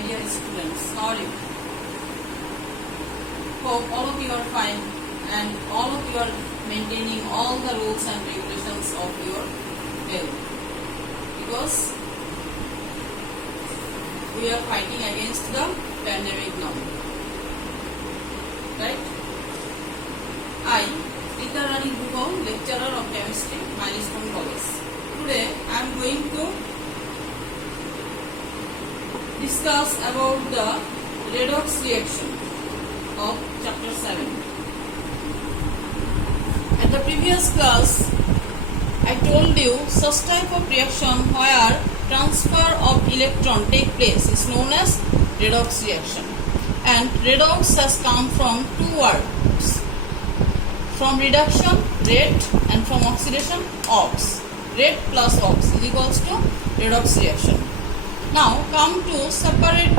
my dear students. How are you? Hope all of you are fine and all of you are maintaining all the rules and regulations of your health, because we are fighting against the pandemic now, right? I, Rita Rani Guha, lecturer of chemistry, Milestone College. Today I am going to discuss about the redox reaction of chapter 7. At the previous class, I told you such type of reaction where transfer of electron take place is known as redox reaction. And redox has come from two words. From reduction, rate, and from oxidation, ox. Rate plus ox is equals to redox reaction. Now come to separate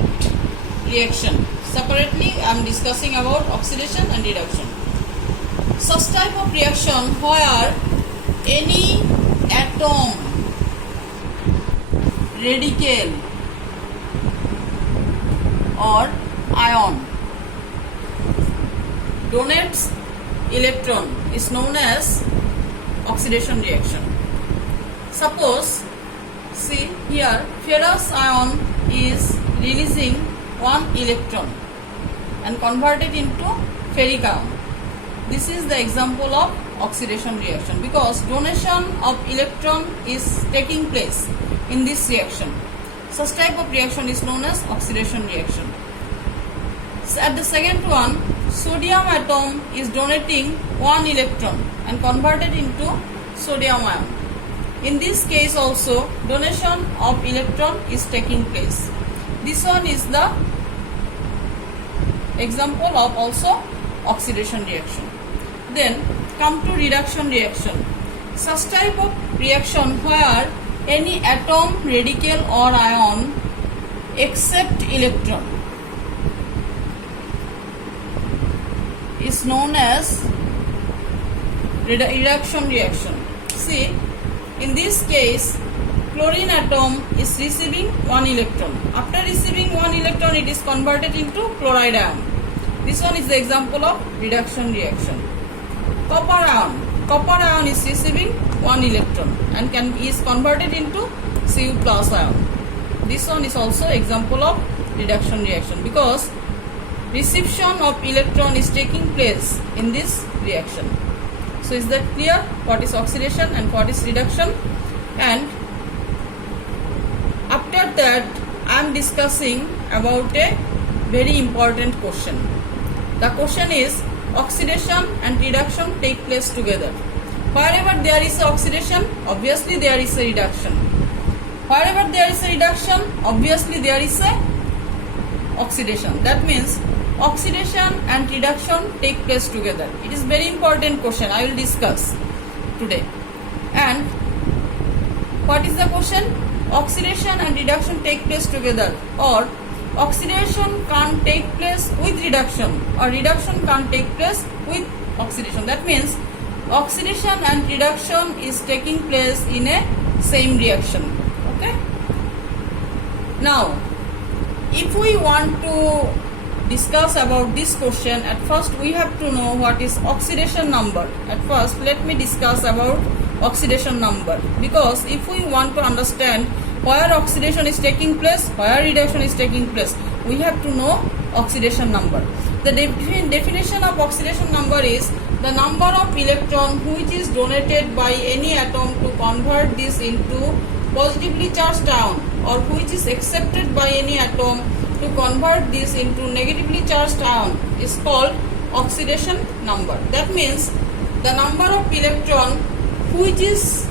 reaction. Separately I am discussing about oxidation and reduction. Such type of reaction where any atom, radical or ion donates electron is known as oxidation reaction. Suppose, see here, ferrous ion is releasing one electron and converted into ferric ion. This is the example of oxidation reaction, because donation of electron is taking place in this reaction. Such type of reaction is known as oxidation reaction. So at the second one, sodium atom is donating one electron and converted into sodium ion. In this case also, donation of electron is taking place. This one is the example of also oxidation reaction. Then come to reduction reaction. Such type of reaction where any atom, radical or ion accept electron is known as reduction reaction. See, in this case, chlorine atom is receiving one electron. After receiving one electron, it is converted into chloride ion. This one is the example of reduction reaction. Copper ion is receiving one electron and is converted into Cu plus ion. This one is also example of reduction reaction, because reception of electron is taking place in this reaction. So is that clear? What is oxidation and what is reduction? And after that I am discussing about a very important question. The question is, oxidation and reduction take place together. Wherever there is a oxidation, obviously there is a reduction. Wherever there is a reduction, obviously there is a oxidation. That means oxidation and reduction take place together. It is very important question I will discuss today. And what is the question? Oxidation and reduction take place together, or oxidation can't take place with reduction, or reduction can't take place with oxidation. That means oxidation and reduction is taking place in a same reaction. Okay. Now, if we want to discuss about this question, at first we have to know what is oxidation number. At first, let me discuss about oxidation number, because if we want to understand where oxidation is taking place, where reduction is taking place, we have to know oxidation number. The definition of oxidation number is the number of electron which is donated by any atom to convert this into positively charged ion, or which is accepted by any atom to convert this into negatively charged ion is called oxidation number. That means the number of electron which is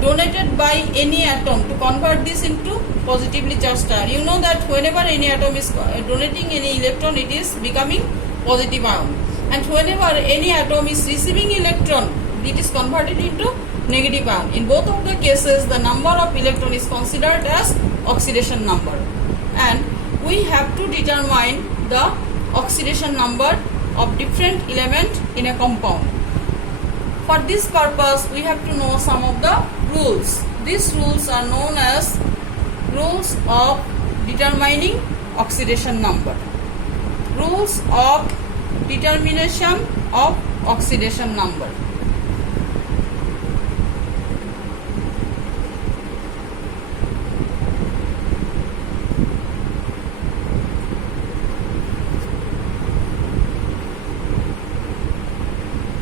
donated by any atom to convert this into positively charged ion. You know that whenever any atom is donating any electron, it is becoming positive ion. And whenever any atom is receiving electron, it is converted into negative ion. In both of the cases, the number of electron is considered as oxidation number. And we have to determine the oxidation number of different element in a compound. For this purpose, we have to know some of the rules. These rules are known as rules of determining oxidation number. Rules of determination of oxidation number.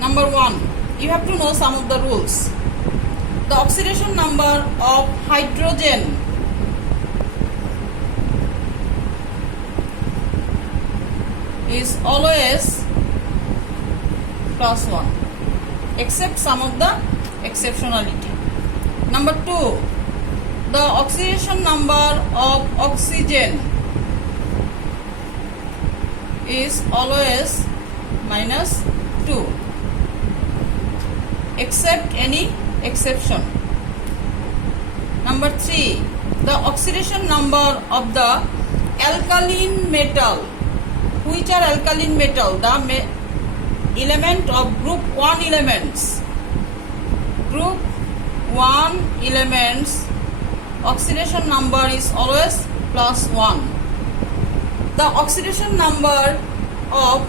Number 1, you have to know some of the rules. The oxidation number of hydrogen is always plus 1, except some of the exceptionality. Number 2, the oxidation number of oxygen is always minus 2, except any exception. Number 3, the oxidation number of the alkaline metal. Which are alkaline metal? The element of group 1 elements. Group 1 elements oxidation number is always plus 1. The oxidation number of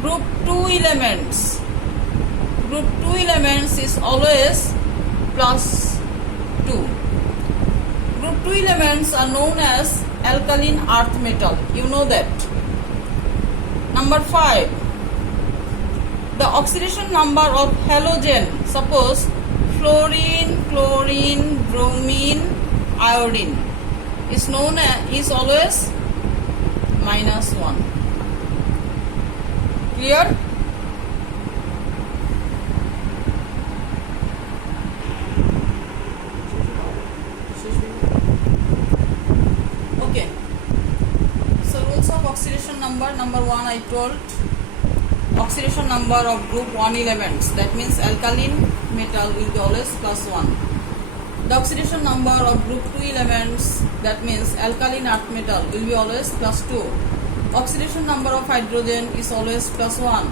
group 2 elements. Group 2 elements is always plus 2. Group 2 elements are known as alkaline earth metal. You know that. Number 5, the oxidation number of halogen. Suppose fluorine, chlorine, bromine, iodine is known as, is always minus 1. Clear? Okay. So rules of oxidation number. Number 1, I told oxidation number of group 1 elements. That means alkaline metal will be always plus 1. The oxidation number of group 2 elements, that means alkaline earth metal, will be always plus 2. Oxidation number of hydrogen is always plus 1.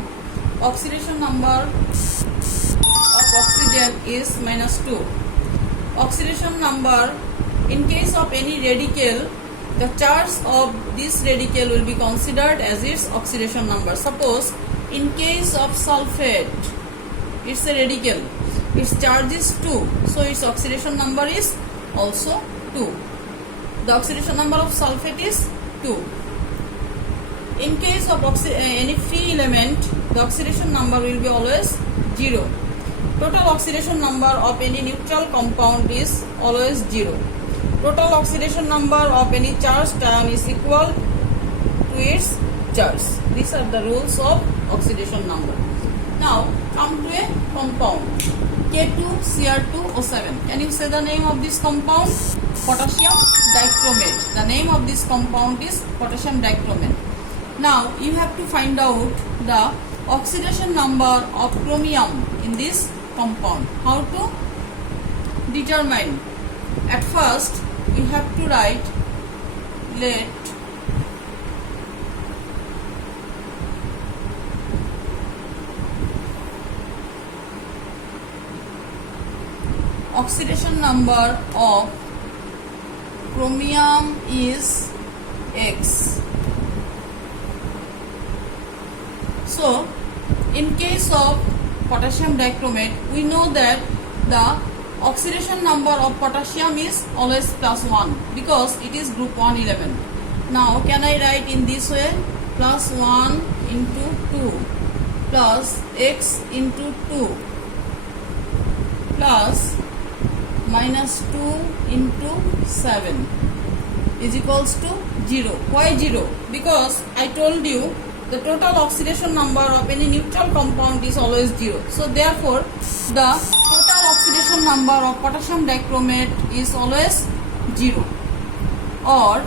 Oxidation number of oxygen is minus 2. Oxidation number, in case of any radical, the charge of this radical will be considered as its oxidation number. Suppose in case of sulfate, it's a radical, its charge is 2, so its oxidation number is also 2. The oxidation number of sulfate is 2. In case of any free element, the oxidation number will be always 0. Total oxidation number of any neutral compound is always 0. Total oxidation number of any charged ion is equal to its charge. These are the rules of oxidation number. Now come to a compound K2Cr2O7. Can you say the name of this compound? Potassium dichromate. The name of this compound is potassium dichromate. Now you have to find out the oxidation number of chromium in this compound. How to determine? At first we have to write let oxidation number of chromium is X. So in case of potassium dichromate, we know that the oxidation number of potassium is always plus 1 because it is group 1 element. Now can I write in this way? Plus 1 into 2 plus X into 2 plus minus 2 into 7 is equals to 0. Why 0? Because I told you the total oxidation number of any neutral compound is always 0. So therefore the total oxidation number of potassium dichromate is always 0. Or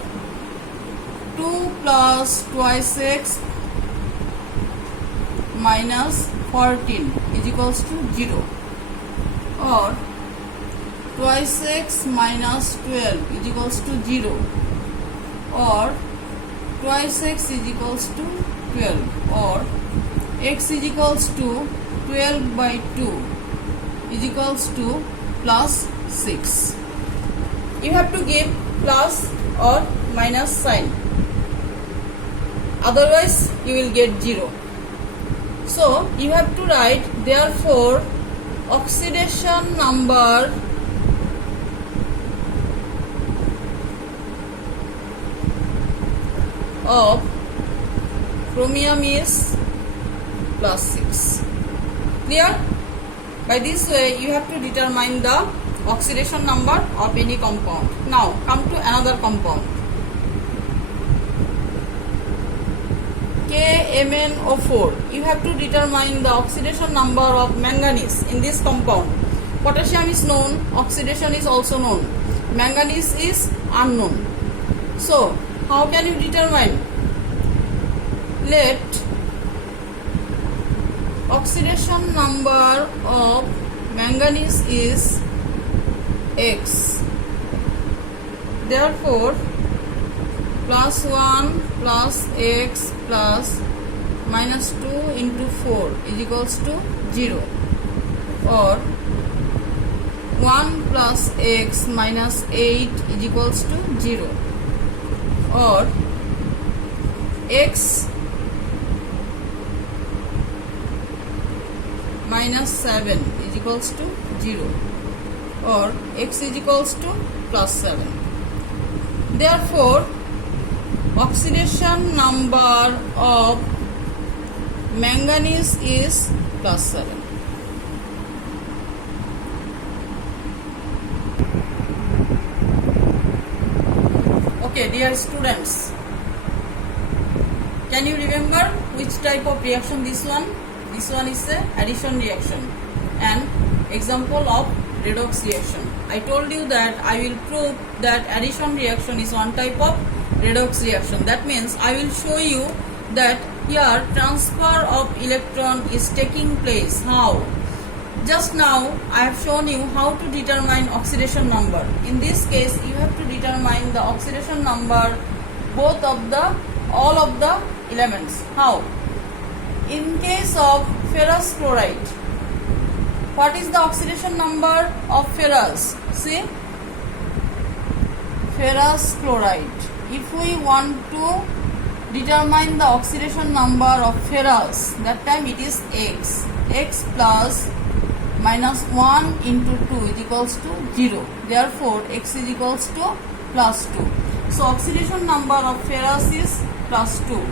2 plus twice X minus 14 is equals to 0. Or twice X minus 12 is equals to 0. Or twice X is equals to 12. Or X is equals to 12 by 2 is equals to plus 6. you have to give plus or minus sign, otherwise you will get 0. So you have to write, therefore oxidation number of chromium is plus 6. Clear? By this way you have to determine the oxidation number of any compound. Now come to another compound, KMnO4. You have to determine the oxidation number of manganese in this compound. Potassium is known, oxidation is also known, manganese is unknown. So how can you determine? Let oxidation number of manganese is X. Therefore plus 1 plus X plus minus 2 into 4 is equals to 0, or 1 plus X minus 8 is equals to 0, or X minus 7 is equals to 0, or X is equals to plus 7. Therefore oxidation number of manganese is plus 7. Okay, dear students, can you remember which type of reaction this one? This one is a addition reaction and example of redox reaction. I told you that I will prove that addition reaction is one type of redox reaction. That means I will show you that here transfer of electron is taking place. How? Just now I have shown you how to determine oxidation number. In this case you have to determine the oxidation number all of the elements. How? In case of ferrous chloride, what is the oxidation number of ferrous? See, ferrous chloride. If we want to determine the oxidation number of ferrous, that time it is X. X plus minus 1 into 2 is equals to 0. Therefore X is equals to plus 2. So oxidation number of ferrous is plus 2.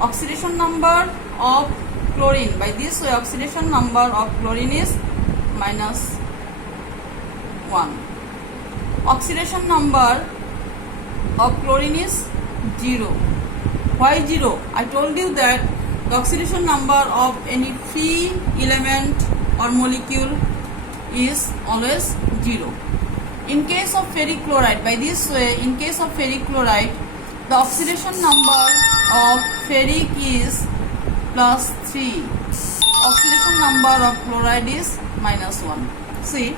Oxidation number of chlorine, by this way oxidation number of chlorine is minus 1. Oxidation number of chlorine is 0. Why 0? I told you that the oxidation number of any free element or molecule is always 0. In case of ferric chloride, by this way, in case of ferric chloride, the oxidation number of ferric is plus 3. Oxidation number of chloride is minus 1. See,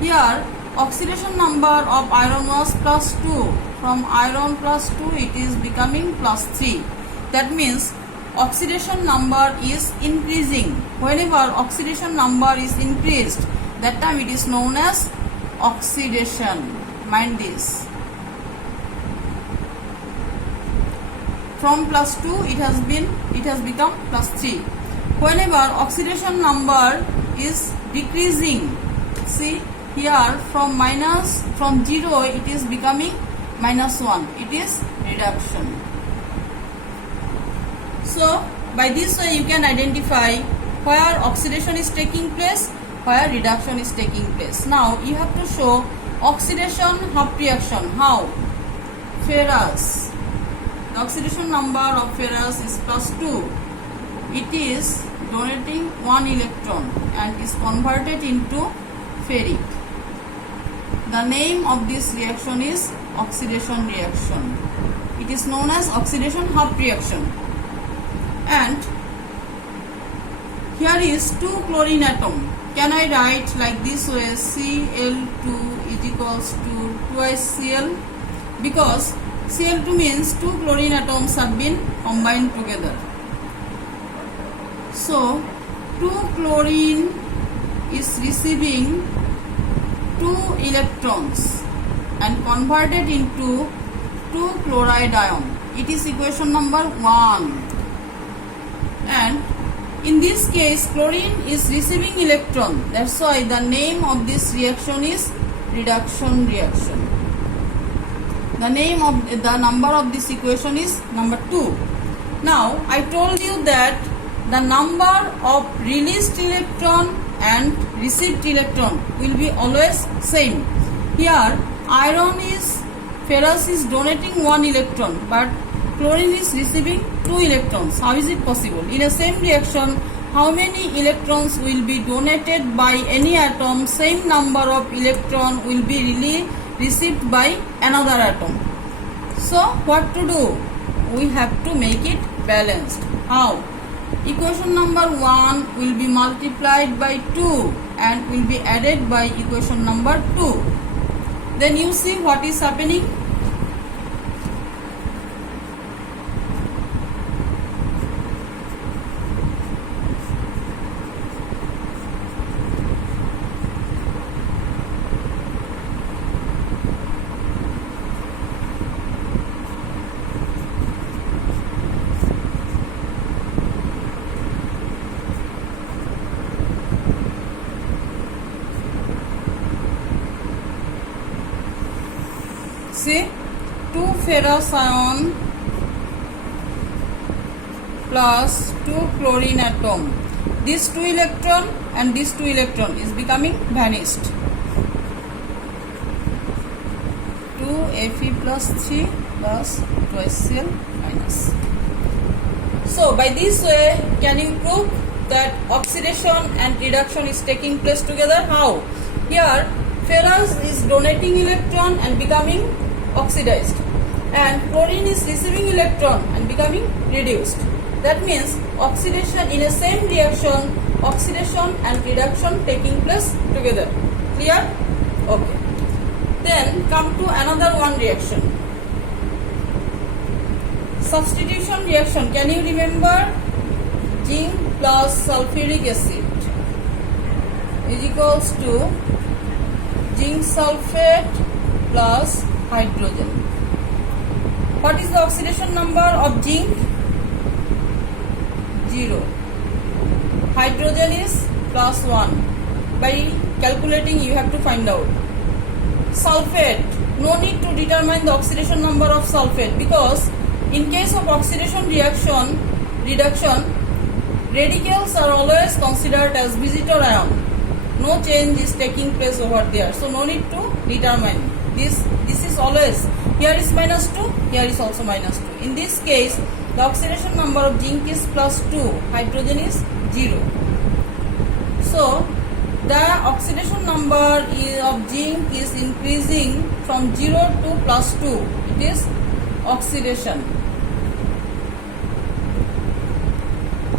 here oxidation number of iron was plus 2. From iron plus 2 it is becoming plus 3. That means oxidation number is increasing. Whenever oxidation number is increased, that time it is known as oxidation. Mind this. From plus 2 it has become plus 3. Whenever oxidation number is decreasing, see here from 0 it is becoming minus 1. It is reduction. So by this way you can identify where oxidation is taking place, where reduction is taking place. Now you have to show oxidation half reaction. How? Ferrous. The oxidation number of ferrous is plus 2. It is donating 1 electron and is converted into ferric. The name of this reaction is oxidation reaction. It is known as oxidation half reaction. And here is 2 chlorine atom. Can I write like this way? Cl2 is equals to twice Cl, because Cl2 means 2 chlorine atoms have been combined together. So 2 chlorine is receiving 2 electrons and converted into 2 chloride ion. It is equation number 1. And in this case, chlorine is receiving electron. That's why the name of this reaction is reduction reaction. The number of this equation is number 2. Now, I told you that the number of released electron and received electron will be always same. Here, ferrous is donating 1 electron, but chlorine is receiving 2 electrons. How is it possible? In a same reaction, how many electrons will be donated by any atom? Same number of electron will be received by another atom. So, what to do? We have to make it balanced. How? Equation number 1 will be multiplied by 2 and will be added by equation number 2. Then you see what is happening. See, 2 ferrous ion plus 2 chlorine atom. This 2 electron and this 2 electron is becoming vanished. 2 Fe plus 3 plus 2 Cl minus. So, by this way, can you prove that oxidation and reduction is taking place together? How? Here, ferrous is donating electron and becoming oxidized, and chlorine is receiving electron and becoming reduced. That means oxidation in a same reaction, oxidation and reduction taking place together. Clear? Okay. Then come to another one reaction. Substitution reaction. Can you remember? Zinc plus sulfuric acid is equals to zinc sulfate plus hydrogen. What is the oxidation number of zinc? 0. Hydrogen is plus 1. By calculating, you have to find out. Sulfate. No need to determine the oxidation number of sulfate, because in case of oxidation reduction, radicals are always considered as visitor ion. No change is taking place over there. So no need to determine. This is always, here is minus 2, here is also minus 2. In this case, the oxidation number of zinc is plus 2, hydrogen is 0. So, the oxidation number of zinc is increasing from 0 to plus 2. It is oxidation.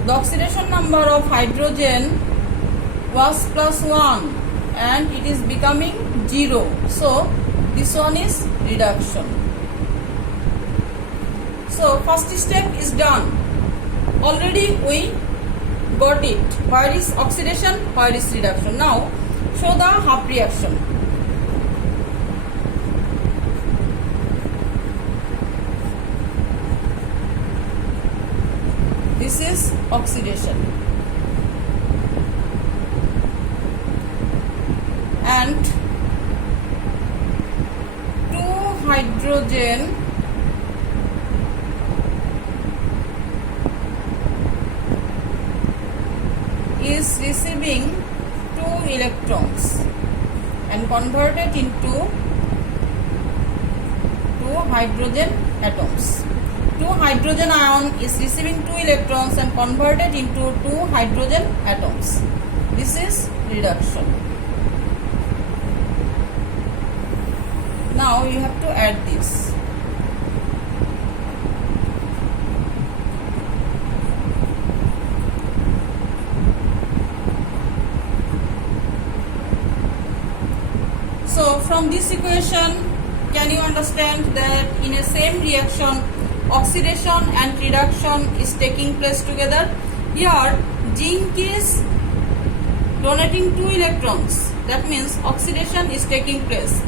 The oxidation number of hydrogen was plus 1 and it is becoming 0. So, this one is reduction. So, first step is done. Already we got it. Where is oxidation? Where is reduction? Now, show the half reaction. This is oxidation. And 2 hydrogen is receiving 2 electrons and converted into 2 hydrogen atoms. 2 hydrogen ion is receiving 2 electrons and converted into 2 hydrogen atoms. This is reduction. Now you have to add this. So from this equation, can you understand that in a same reaction, oxidation and reduction is taking place together? Here, zinc is donating 2 electrons. That means oxidation is taking place.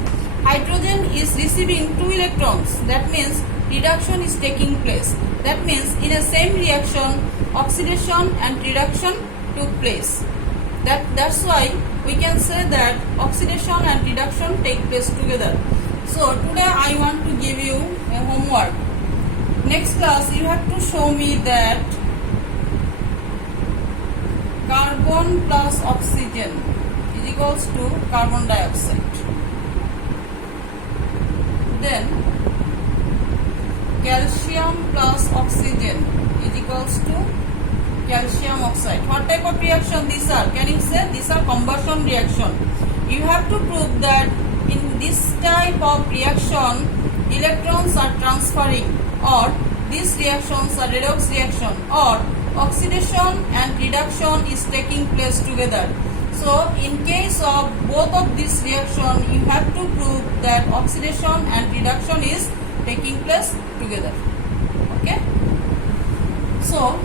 hydrogen is receiving 2 electrons. That means reduction is taking place. That means in a same reaction, oxidation and reduction took place. That's why we can say that oxidation and reduction take place together. So today I want to give you a homework. Next class you have to show me that carbon plus oxygen is equals to carbon dioxide. Then calcium plus oxygen is equals to calcium oxide. What type of reaction these are? Can you say these are combustion reaction? You have to prove that in this type of reaction electrons are transferring, or these reactions are redox reaction, or oxidation and reduction is taking place together. So in case of both of these reaction, you have to prove that oxidation and reduction is taking place together. Okay? So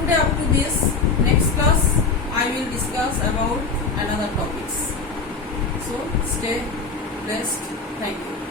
today up to this, next class I will discuss about another topics. So stay blessed. Thank you.